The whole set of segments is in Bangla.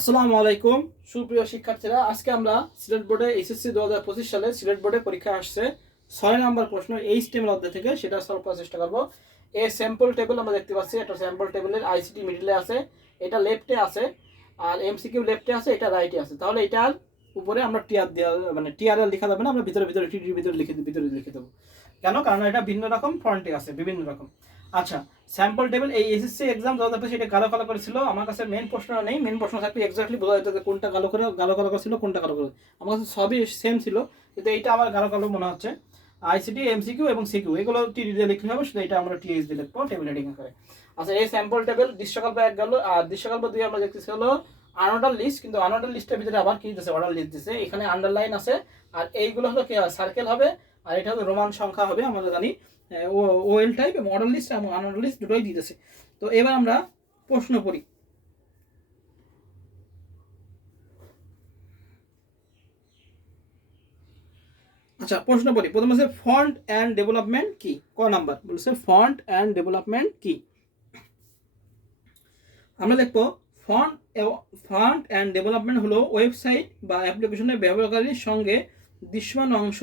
আসসালামু আলাইকুম সুপ্রিয় শিক্ষার্থীরা, আজকে আমরা সিলেট বোর্ডে এসএসসি 2025 সালে সিলেট বোর্ডে পরীক্ষা আসছে 6 নম্বর প্রশ্ন এইচটিএমএল অধ্যায় থেকে, সেটা সলভ করার চেষ্টা করব। এই স্যাম্পল টেবিল আমরা দেখতে পাচ্ছি, এটা স্যাম্পল টেবিলের আইসিটি মিডলে আছে, এটা লেফটে আছে, আর এমসিকিউ লেফটে আছে, এটা রাইটে আছে। তাহলে এটার উপরে আমরা টিআর দেওয়া মানে টিআরএল লেখা যাবে না, আমরা ভিতরে ভিতরে টিটির ভিতরে লিখে দেবো। কেন? কারণ এটা ভিন্ন রকম ফন্টে আছে, বিভিন্ন রকম। আচ্ছা, স্যাম্পল টেবিল এই এসএসসি এক্সাম যত পেয়েছে এটা কালো কালো করেছিল। আমার কাছে মেন প্রশ্ন নেই, মেন প্রশ্ন থাকলে এক্স্যাক্টলি বোঝা যেত যে কোনটা কালো কালো করেছিল, কোনটা কালো করে। আমার কাছে সবই সেম ছিল, কিন্তু এইটা আমার কালো কালো মনে হচ্ছে। আইসিটি, এমসিকিউ এবং সিকিউ এগুলো টি দিয়ে লিখলে হবে, সেটা এটা আমরা টিএস দিয়ে লিখবো টেবিল হেডিং করে। আচ্ছা, এই স্যাম্পল টেবিল দৃশ্যকল্প 1 গেল, আর দৃশ্যকল্প 2 আমরা দেখতেছি হলো আনঅর্ডার লিস্ট, কিন্তু আনঅর্ডার লিস্টের ভিতরে আবার কি দিতেছে, অর্ডার লিস্ট দিতেছে। এখানে আন্ডারলাইন আছে, আর এইগুলো হলো কি সার্কেল হবে, আর এটা হলো রোমান সংখ্যা হবে, আমরা জানি ওএল টাইপ এবং অর্ডার লিস্ট এবং আনঅর্ডার লিস্ট দুটোই দিতেছে। তো এবার আমরা প্রশ্ন পড়ি। আচ্ছা, প্রশ্ন পড়ি। প্রথম আছে ফন্ট অ্যান্ড ডেভেলপমেন্ট কি? ক নাম্বার বলছে ফন্ট অ্যান্ড ডেভেলপমেন্ট কি? আমরা দেখবো ফন্ট অ্যান্ড ডেভেলপমেন্ট হলো ওয়েবসাইট বা অ্যাপ্লিকেশনের ব্যবহারকারীর সঙ্গে দৃশ্যমান অংশ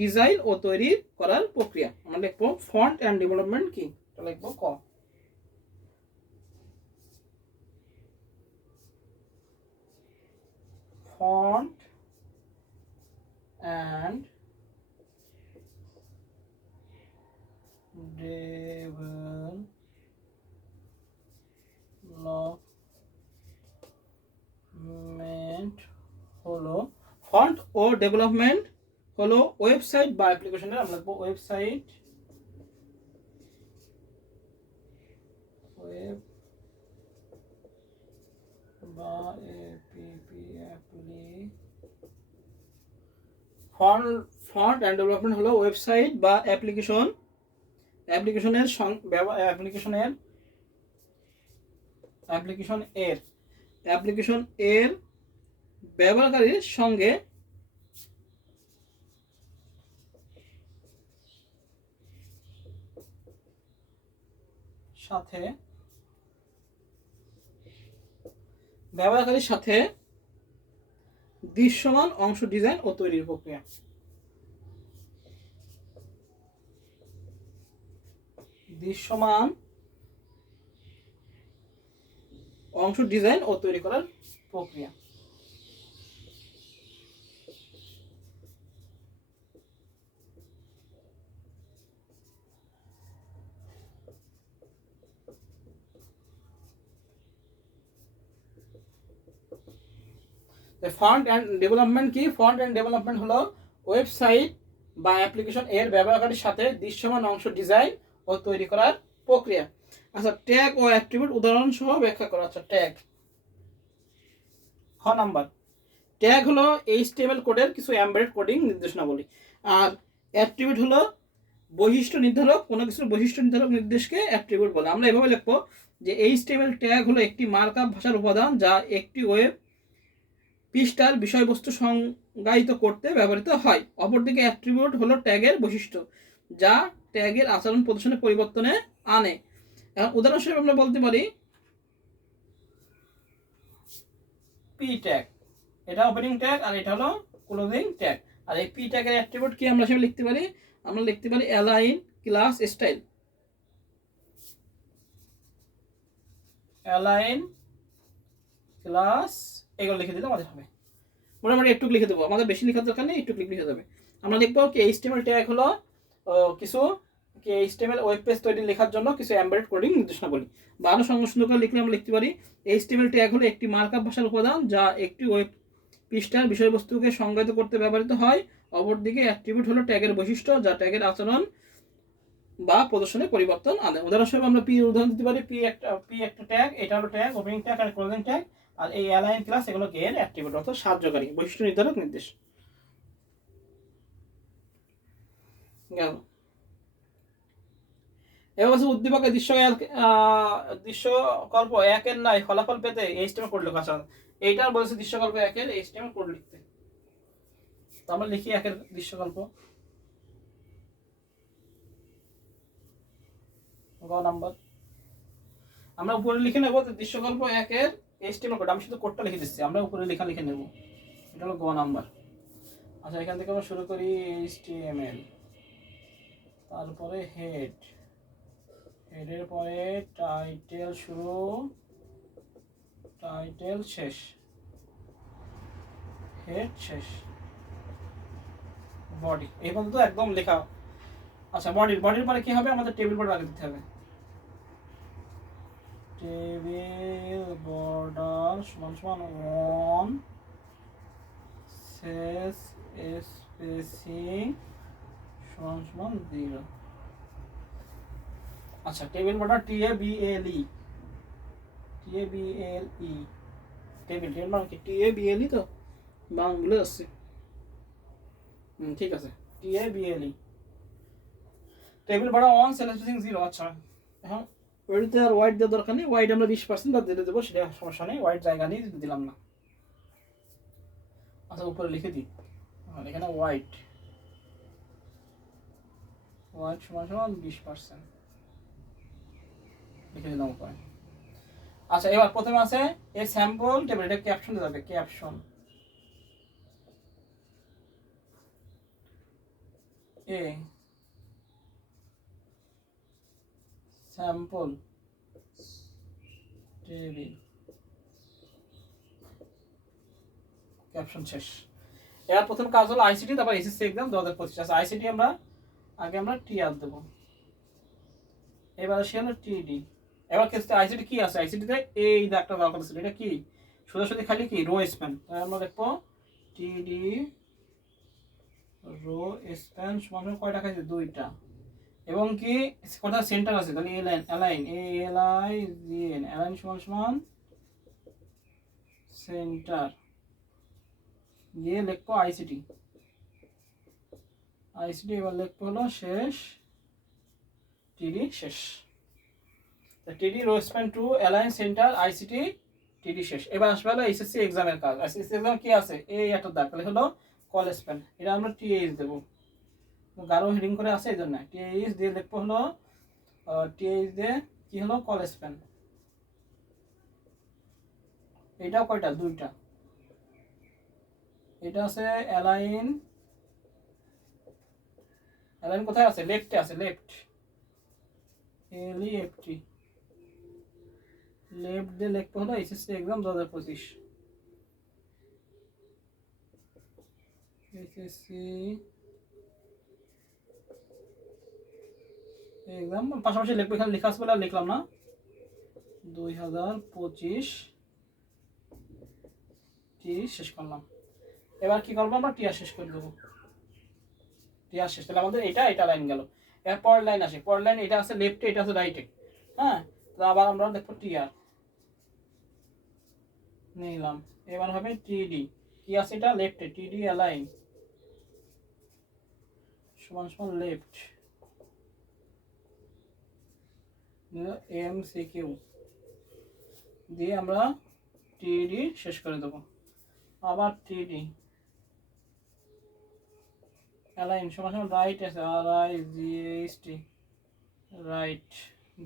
ডিজাইন ও তৈরি করার প্রক্রিয়া। আমরা লিখবো ফন্ট অ্যান্ড ডেভেলপমেন্ট কি, লিখবো ক। ফন্ট অ্যান্ড ডেভেলপমেন্ট হলো ফন্ট ও ডেভেলপমেন্ট হলো ওয়েবসাইট বা অ্যাপ্লিকেশনের, আমরা লিখবো ওয়েবসাইট বা ফন্ট অ্যান্ড ডেভেলপমেন্ট হলো ওয়েবসাইট বা অ্যাপ্লিকেশন এর ব্যবহারকারীর সঙ্গে দৃশ্যমান অংশ ডিজাইন ও তৈরির প্রক্রিয়া। দৃশ্যমান অংশ ডিজাইন ও তৈরি করার প্রক্রিয়া। ফন্ট অ্যান্ড ডেভেলপমেন্ট কি? ফন্ট অ্যান্ড ডেভেলপমেন্ট হলো ওয়েবসাইট বা অ্যাপ্লিকেশন এর ব্যবহারকারীর সাথে দৃশ্যমান অংশ ডিজাইন ও তৈরি করার প্রক্রিয়া। আচ্ছা, ট্যাগ ও অ্যাট্রিবিউট উদাহরণ সহ ব্যাখ্যা করা। আচ্ছা, ট্যাগ খ নাম্বার। ট্যাগ হলো এইচটিএমএল কোডের কিছু এমবেডেড কোডিং নির্দেশনাবলী, আর অ্যাট্রিবিউট হলো বৈশিষ্ট্য নির্ধারক, কোনো কিছুর বৈশিষ্ট্য নির্ধারক নির্দেশকে অ্যাট্রিবিউট বলে। আমরা এভাবে লিখবো যে এইচটিএমএল ট্যাগ হলো একটি মার্কআপ ভাষার উপাদান যা একটি ওয়েব পৃষ্ঠার বিষয়বস্তু সংজ্ঞায়িত করতে ব্যবহৃত হয়। অপরদিকে অ্যাট্রিবিউট হলো ট্যাগের বৈশিষ্ট্য যা ট্যাগের আচরণ প্রদর্শনে পরিবর্তনে আনে। এখন উদাহরণস্বরূপ আমরা বলতে পারি পি ট্যাগ, এটা ওপেনিং ট্যাগ আর এটা হলো ক্লোজিং ট্যাগ। আর এই পি ট্যাগের অ্যাট্রিবিউট কি আমরা সেটা লিখতে পারি? আমরা লিখতে পারি align, class, style. Align, class এগুলো লিখে দিলে আমাদের হবে। মোটামুটি একটু লিখে দেবো, আমাদের বেশি লেখার দরকার নেই, একটু লিখে দেবে। আমরা লিখবো কি এইচটিএমএল ট্যাগ হলো কিছু কি এইচটিএমএল ওয়েব পেজ তৈরি লেখার জন্য কিছু এমবেডেড কোডিং নির্দেশনাবলী। বা আরও সুন্দর করে লিখলে আমরা লিখতে পারি এইচটিএমএল ট্যাগ হলো একটি মার্কআপ ভাষার উপাদান যা একটি ওয়েব পৃষ্ঠার বিষয়বস্তুকে সংজ্ঞায়িত করতে ব্যবহৃত হয়। অপরদিকে অ্যাট্রিবিউট হলো ট্যাগের বৈশিষ্ট্য যা ট্যাগের আচরণ বা প্রদর্শনে পরিবর্তন আনে। উদাহরণস্বরূপ আমরা পি উদাহরণ দিতে পারি, পি একটা ট্যাগ, এটা হলো ট্যাগ, ওপেনিং ট্যাগ আর ক্লোজিং ট্যাগ, আর এই অ্যালাইন, ক্লাস এগুলো এর অ্যাট্রিবিউট অর্থাৎ সাহায্যকারী বৈশিষ্ট্য নির্ধারক নির্দেশ। গেল। এবার হচ্ছে উদ্দীপকের দৃশ্যকল্প 1-এর নাই ফলাফল পেতে এইচটিএমএল কোড লেখা। আচ্ছা, এইটার বলেছে দৃশ্যকল্প 1-এর এইচটিএমএল কোড লিখতে। তো আমরা লিখি 1-এর দৃশ্যকল্প গ নাম্বার। আমরা উপরে লিখে নেব দৃশ্যকল্প 1-এর HTML কোড, আমি শুধু কোডটা লিখে দিচ্ছি, আমরা উপরে লেখা লিখে নেব। এটা হলো গ নাম্বার। আচ্ছা, এখান থেকে আমরা শুরু করি HTML, তারপরে হেড, হেডের পরে টাইটেল শুরু, টাইটেল শেষ, হেড শেষ, বডি, এই পর্যন্ত একদম লেখা। আচ্ছা, বডির পরে কি হবে, আমাদের টেবিল বর্ডার আগে দিতে হবে। টেবিল বর্ডার সমান সমান 1 শেষ স্পেসিং সমান সমান 0। আচ্ছা, টেবিল বর্ডার TABLE, টেবিল মানে কি TABLE, তো বাংলা ভুলে যাচ্ছে। ঠিক আছে, TABLE, table border 1 sell spacing 0। আচ্ছা, এখন ওইটাতে আর ওয়াইড দেওয়ার দরকার নেই, ওয়াইড আমরা 20% আর দিয়ে দেবো, সেটা সমস্যা নেই, ওয়াইড জায়গা নিয়ে দিলাম না। আচ্ছা, উপরে লিখে দিই, আর এখানে ওয়াইড সমান সমান 20% লিখে দিলাম উপরে। আচ্ছা, এবার প্রথমে আছে এই স্যাম্পল টেবিল, এটা ক্যাপশন দেওয়া যাবে, ক্যাপশন এ স্যাম্পল টেবিল, ক্যাপশন শেষ। এবার প্রথম কাজ হলো আইসিটি, তারপর এসএসসি এক্সাম 2025। আচ্ছা, আইসিটি আমরা আগে আমরা টিআর দেবো, এবার আসি হলো টিডি। এবার ক্ষেত্রে আইসিটি কি আছে, আইসিটিতে এই একটা দরকার ছিল, এটা কি সোজাসুজি খালি কি রো স্প্যান, তাই আমরা দেখবো টিডি রো স্প্যান সমান কয়টা খাইছে, 2টা, এবং কি কোথা সেন্টার আছে, তাহলে অ্যালাইন সমান সমান সেন্টার দিয়ে লিখবো আইসিটি, এবার লিখবো হলো শেষ, টিডি শেষ। টিডি rho span two align centre ICT টিডি শেষ। এবার আসবে হলো এসএসসি এক্সামের কাজ। এসএসসি এক্সাম কি আছে, এই একটা দাগ, তাহলে হলো কল স্প্যান, এটা আমরা টিএইচ দেবো, গাঢ় হেডিং করে আছে এই জন্য টিএইচ দিয়ে লিখবো হলো, টিএইচ দিয়ে কি হলো কল স্প্যান, এইটাও কয়টা, 2টা, এটা আছে অ্যালাইন কোথায় আছে, লেফটে আছে, লেফট LEFT, লেফট দিয়ে লিখতে হলো এসএসসি এক্সাম 2025, এসএসসি এক্সাম পাশাপাশি লিখবো, এখানে লেখা আছে বলে আর লিখলাম না, 2025 টি শেষ করলাম। এবার কি করবো, আমরা টিআর শেষ করে দেবো, টিআর শেষ, তাহলে আমাদের এটা লাইন গেল। এর পরের লাইন আসে, পরের লাইন এটা আছে লেফটে, এটা আছে রাইটে, হ্যাঁ, তো আবার আমরা দেখবো টিআর নিলাম। এবার হবে টিডি, কি আছে এটা লেফটে, টিডি অ্যালাইন সমান সমান লেফট, এমসিকিউ দিয়ে আমরা টিডি শেষ করে দেবো। আবার টিডি অ্যালাইন সমান সমান রাইট আছে, RIGHT, রাইট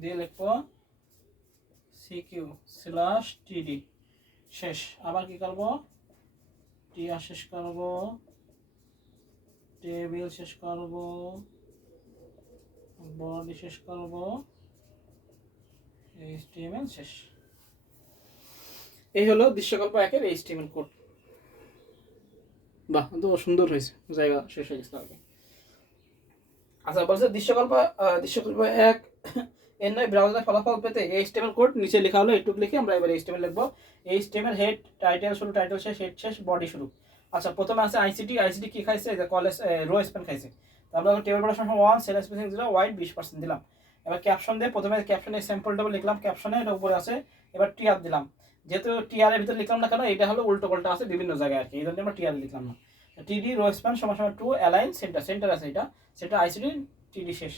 দিয়ে লিখবো সিকিউ স্ল্যাশ টিডি শেষ। আবার কি করবো, টিআর শেষ করবো, টেবিল শেষ করবো, বডি শেষ করবো, HTML শেষ। এই হলো দৃশ্যকল্প 1-এর HTML কোড। বাহ, তো সুন্দর হয়েছে, জায়গা শেষ হয়ে গেছে আগে। আচ্ছা, বলছে দৃশ্যকল্প 1 এর নয় ব্রাউজার ফলাফল পেতে HTML কোড নিচে লেখা হলো, একটু লিখে আমরা এবার HTML লিখবো। HTML হেড, টাইটেল শুরু, টাইটেল শেষ, হেড শেষ, বডি শুরু। আচ্ছা, প্রথমে আছে আইসিটি কি খাইছে, কলেজ রো স্প্যান খাইছে, আমরা টেবিল বর্ডার সমান 1 সেল স্পেসিং 0 ওয়াইড 20% দিলাম। এবার ক্যাপশন দিয়ে প্রথমে ক্যাপশনে স্যাম্পল টেবিল লিখলাম, ক্যাপশনে এটা উপরে আছে, এবার টিআর দিলাম, যেহেতু টিআর এর ভিতরে লিখলাম না কেন, এটা হলো উল্টো পাল্টা আছে বিভিন্ন জায়গায় আর কি, এই জন্য আমরা টিআর লিখলাম না। টিডি রো স্প্যান সমান সমান 2 অ্যালাইন সেন্টার আছে, এটা সেটা আইসিটি টিডি শেষ।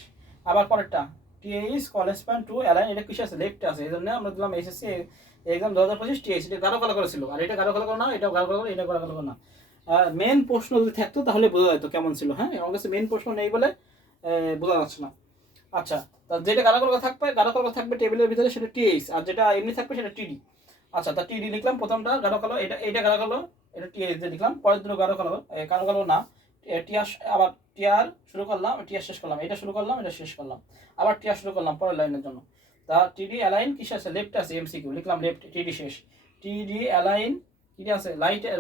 আবার পরেরটা টিএইচ কল স্প্যান 2 অ্যালাইন, এটা কিসে আছে, লেফটে আছে, এই জন্য আমরা দিলাম এসএসসি এক্সাম 2025 টিএইচ, এটা গাঢ় কালো করেছিল, আর এটা গাঢ় কালো করে না, এটাও গাঢ় কালো করে, এটা গাঢ় কালো করে না। মেন প্রশ্ন যদি থাকতো তাহলে বোঝা যেত কেমন ছিল, হ্যাঁ, আমার কাছে মেন প্রশ্ন নেই বলে বোঝা যাচ্ছে না। আচ্ছা, যেটা গাঢ় কালো থাকবে টেবিলের ভিতরে সেটা টিএইচ, আর যেটা এমনি থাকবে সেটা টিডি। আচ্ছা, তা টিডি লিখলাম, প্রথমটা গাঢ় কালো, এটা গাঢ় কালো, এটা টিএস দিয়ে লিখলাম, পরের দুটো গাঢ় কালো, গাঢ় কালো না, টিয়ার, আবার টিয়ার শুরু করলাম, টিয়ার শেষ করলাম, এটা শুরু করলাম, এটা শেষ করলাম, আবার টিয়ার শুরু করলাম পরের লাইনের জন্য। তা টিডি অ্যালাইন কিসে আছে, লেফট আছে, এমসিকিউ লিখলাম, লেফট, টিডি শেষ, টিডি অ্যালাইন টিডি আছে,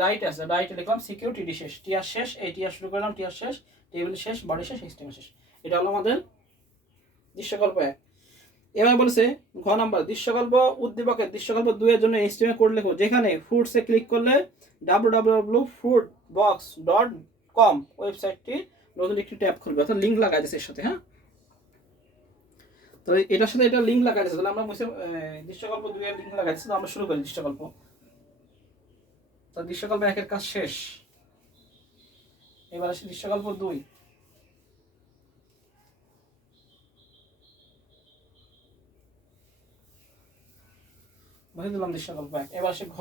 রাইট আছে, রাইট লিখলাম, সিকিউ, টিডি শেষ, টিয়ার শেষ, এই টিয়ার শুরু করলাম, টিয়ার শেষ, টেবিল শেষ, বডি শেষ, এক্সটেম শেষ। এটা হলো আমাদের দৃশ্যকল্প 1। এবার বলেছে ঘ নাম্বার, দৃশ্যকল্প উদ্দীপকের দৃশ্যকল্প 2 এর জন্য এইচটিএমএল কোড লেখো, যেখানে ফুডসে ক্লিক করলে www.foodbox.com ওয়েবসাইটটি নতুন একটি ট্যাব খুলবে, অর্থাৎ লিঙ্ক লাগাই দিয়েছে এর সাথে। হ্যাঁ, তো এটার সাথে এটা লিঙ্ক লাগাই দিয়েছে, তাহলে আমরা দৃশ্যকল্প 2 এর লিঙ্ক লাগাই দিয়েছি। তো আমরা শুরু করি দৃশ্যকল্প। তো দৃশ্যকল্প 1 এর কাজ শেষ, এবার আসি দৃশ্যকল্প 2। বুঝে দিলাম দৃশ্যকল্প 1। এবার আসে ঘ,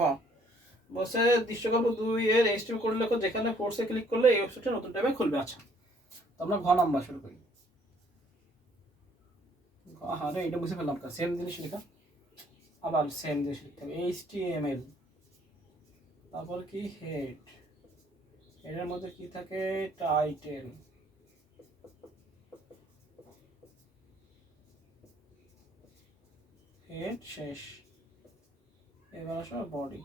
বলছে দৃশ্যকল্প 2 এর এইচটিএমএল কোড লেখো, যেখানে ফোর্সে ক্লিক করলে এই ওয়েবসাইটে নতুন ট্যাবে খুলবে। আচ্ছা, তো আমরা ঘ নাম্বার শুরু করি। হ্যাঁ রে, এটা বুঝে ফেললাম, সেম জিনিস লেখা, আবার সেম জিনিস লিখতে হবে, এইচটিএমএল, তারপর কি হেড, এর মধ্যে কি থাকে, টাইটেল, হেড শেষ, এবার আসো বডি।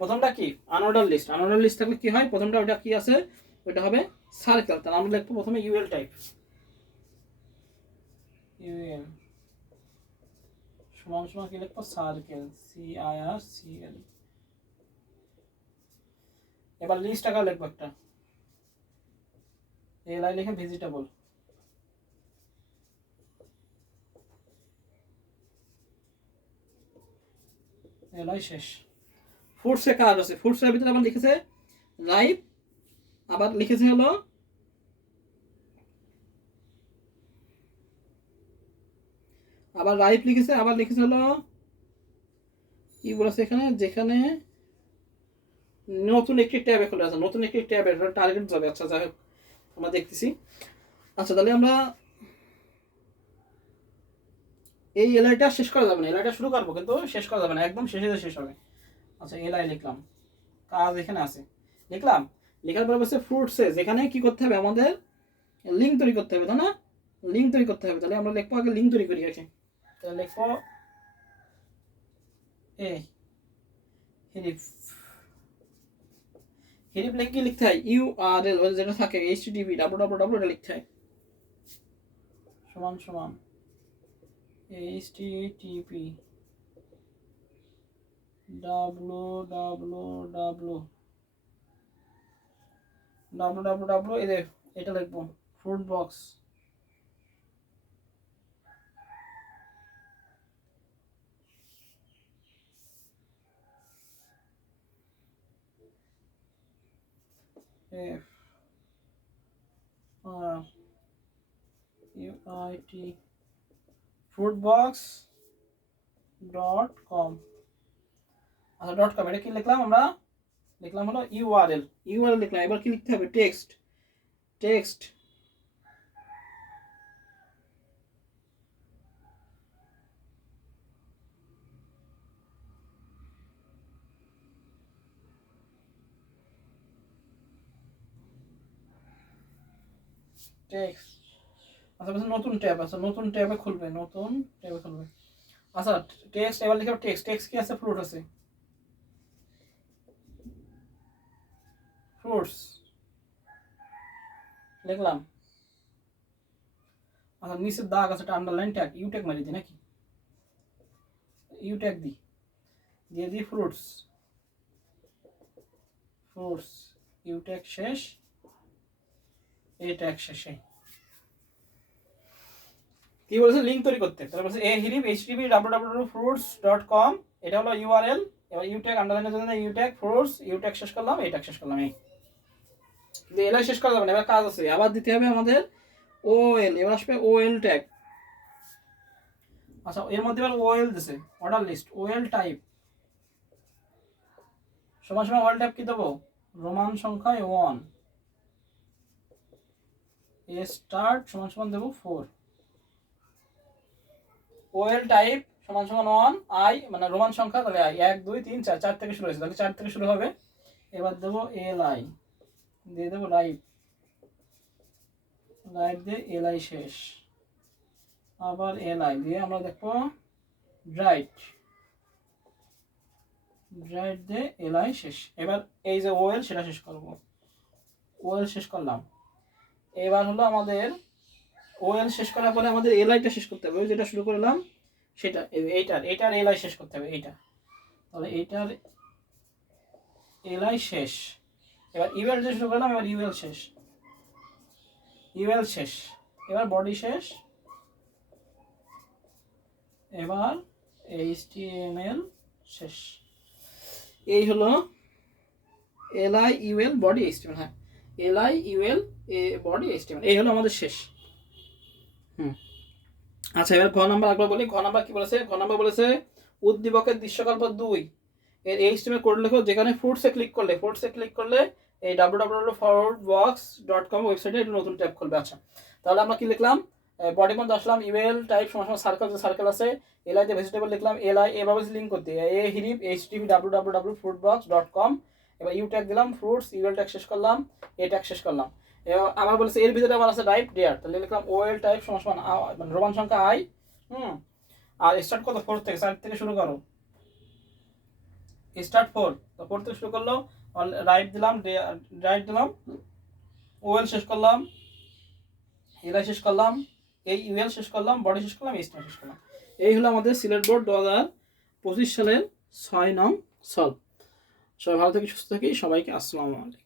প্রথমটা কি, আনঅর্ডার লিস্ট, আনঅর্ডার লিস্ট থাকলে কি হয়, প্রথমটা ওটা কি আছে, ওটা হবে সার্কেল, তাহলে আমরা লিখবো প্রথমে ইউএল টাইপ, ইউএল সমান সমান কি লিখবো, সার্কেল, সিআইআরসিএল। এবার লিস্ট আকার লিখবো একটা, এলআই লিখে ভেজিটেবল, এলআই শেষ। ফুডসে কাজ আছে, ফুডসের ভিতরে আবার লিখেছে রাইপ, আবার লিখেছে হলো আবার রাইপ লিখেছে, আবার লিখেছে হলো কি বলেছে এখানে, যেখানে নতুন একটি ট্যাবে খুলে আছে, নতুন একটি ট্যাবে টার্গেট যাবে। আচ্ছা, যাই হোক আমরা দেখতেছি। আচ্ছা, তাহলে আমরা এই এলআইটা শেষ করা যাবে না, এলআইটা শুরু করবো কিন্তু শেষ করা যাবে না, একদম শেষে শেষ হবে। আচ্ছা, এলআই লিখলাম, কাজ এখানে আছে, লিখলাম, লেখার পরে বলছে ফ্রুটসে, যেখানে কি করতে হবে, আমাদের লিঙ্ক তৈরি করতে হবে, তাই না, লিঙ্ক তৈরি করতে হবে। তাহলে আমরা লিখবো আগে লিঙ্ক তৈরি করি আগে, তাহলে লিখবো হিরিফ, হিরিফ লিখে কি লিখতে হয়, ইউআরএল যেটা থাকে, এইচটিটিপি www এটা লিখতে হয়, সমান সমান এইচটিটিপি www এটা লিখবো, ফ্রুট বক্স FRUIT fruitbox.com। আচ্ছা, .com এটা কি লিখলাম, আমরা লিখলাম হলো ইউআরএল, ইউআরএল লিখলাম। এবার কি লিখতে হবে, টেক্সট, টেক্সট টেক্সট। আচ্ছা, নতুন ট্যাব আছে, নতুন ট্যাবে খুলবে, নতুন ট্যাবে খুলবে। আচ্ছা, টেক্সট, এবার লিখব টেক্সট, টেক্সট কি আছে, ফ্রুট আছে, ফ্রুটস লিখলাম। আচ্ছা, নিচের দাগ আছে, একটা আন্ডারলাইন ট্যাগ, ইউ ট্যাগ মারি দিই নাকি, ইউ ট্যাগ দিয়ে দিই ফ্রুটস, ফ্রুটস ইউ ট্যাগ শেষ, এ ট্যাগ শেষে কি বলেছে, লিঙ্ক তৈরি করতে। তাহলে বলছে হিরিপ http www.fruits.com, এটা হলো ইউআরএল। এবার ইউ ট্যাগ আন্ডারলাইনের জন্য U tag fruits, U tag শেষ করলাম, এই ট্যাগ শেষ করলাম, এই কিন্তু এলআই শেষ করা যাবে না, এবার কাজ আছে, আবার দিতে হবে আমাদের ওএল, এবার আসবে ওএল ট্যাগ। আচ্ছা, এর মধ্যে এবার ওএল দিছে, অর্ডার লিস্ট, ওএল টাইপ সমান সমান ওএল টাইপ কি দেবো, রোমান সংখ্যায় 1, এ স্টার্ট সমান সমান দেবো 4, ওএল টাইপ সমান সমান 1 আই মানে রোমান সংখ্যা, তাহলে আই 1 2 3 4 4 থেকে শুরু হয়েছে, তাহলে 4 থেকে শুরু হবে। এবার দেবো এল আই, দিয়ে দেবো রাইট, রাইট দিয়ে এল আই শেষ, আবার এল আই দিয়ে আমরা দেখবো রাইট, রাইট দিয়ে এল আই শেষ। এবার এই যে ওয়েল সেটা শেষ করব, ওয়েল শেষ করলাম। এবার হলো আমাদের ওয়েল শেষ করার পরে আমাদের এল আইটা শেষ করতে হবে, যেটা শুরু করলাম সেটা, এইটার এল আই শেষ করতে হবে এইটা, তাহলে এইটার এল আই শেষ। এবার ইউএল যে শুরু করলাম, এবার ইউএল শেষ, ইউএল শেষ, এবার বডি শেষ, এবার এইচটিএমএল শেষ। এই হলো L I UL body HTML, হ্যাঁ L I UL body HTML, এই হলো আমাদের শেষ। আচ্ছা এবার ঘ নাম্বার একবার বলি, ঘ নাম্বার কি বলেছে? ঘ নাম্বার বলেছে উদ্দীপকের দৃশ্যকল্প 2 এর এইচটিএমএল কোড লেখো, যেখানে ফ্রুটসে ক্লিক করলে এই www.fruitbox.com ওয়েবসাইটে একটা নতুন ট্যাব খুলবে। আচ্ছা তাহলে আমরা কি লিখলাম? বডি মধ্যে আসলাম, ইউএল টাইপ সমান সার্কেল, যে সার্কেল আছে, এলআই তে ভেজিটেবল লিখলাম, এলআই এভাবে লিঙ্ক করতে এ হিরিপ http www.fruitbox.com, এবার ইউ ট্যাগ দিলাম ফ্রুটস, ইউএল ট্যাগ শেষ করলাম, এ ট্যাগ শেষ করলাম। এবার আমার বলেছে এর ভিতরে আমার আছে রাইট ডেয়ার, তাহলে লিখলাম ওএল টাইপ সমান সমান মানে রোমান সংখ্যা আই, আর স্টার্ট কত 4 থেকে, 4 থেকে শুরু করো, স্টার্ট 4, তো 4 থেকে শুরু করলো, রাইট দিলাম, রাইট দিলাম, ওএল শেষ করলাম, এলআই শেষ করলাম, এই ইউএল শেষ করলাম, বডি শেষ করলাম, এই শেষ করলাম। এই হলো আমাদের সিলেট বোর্ড 2025 সালের 6 নং সলভ। সবাই ভালো থেকে সুস্থ থাকি, সবাইকে আসসালামু আলাইকুম।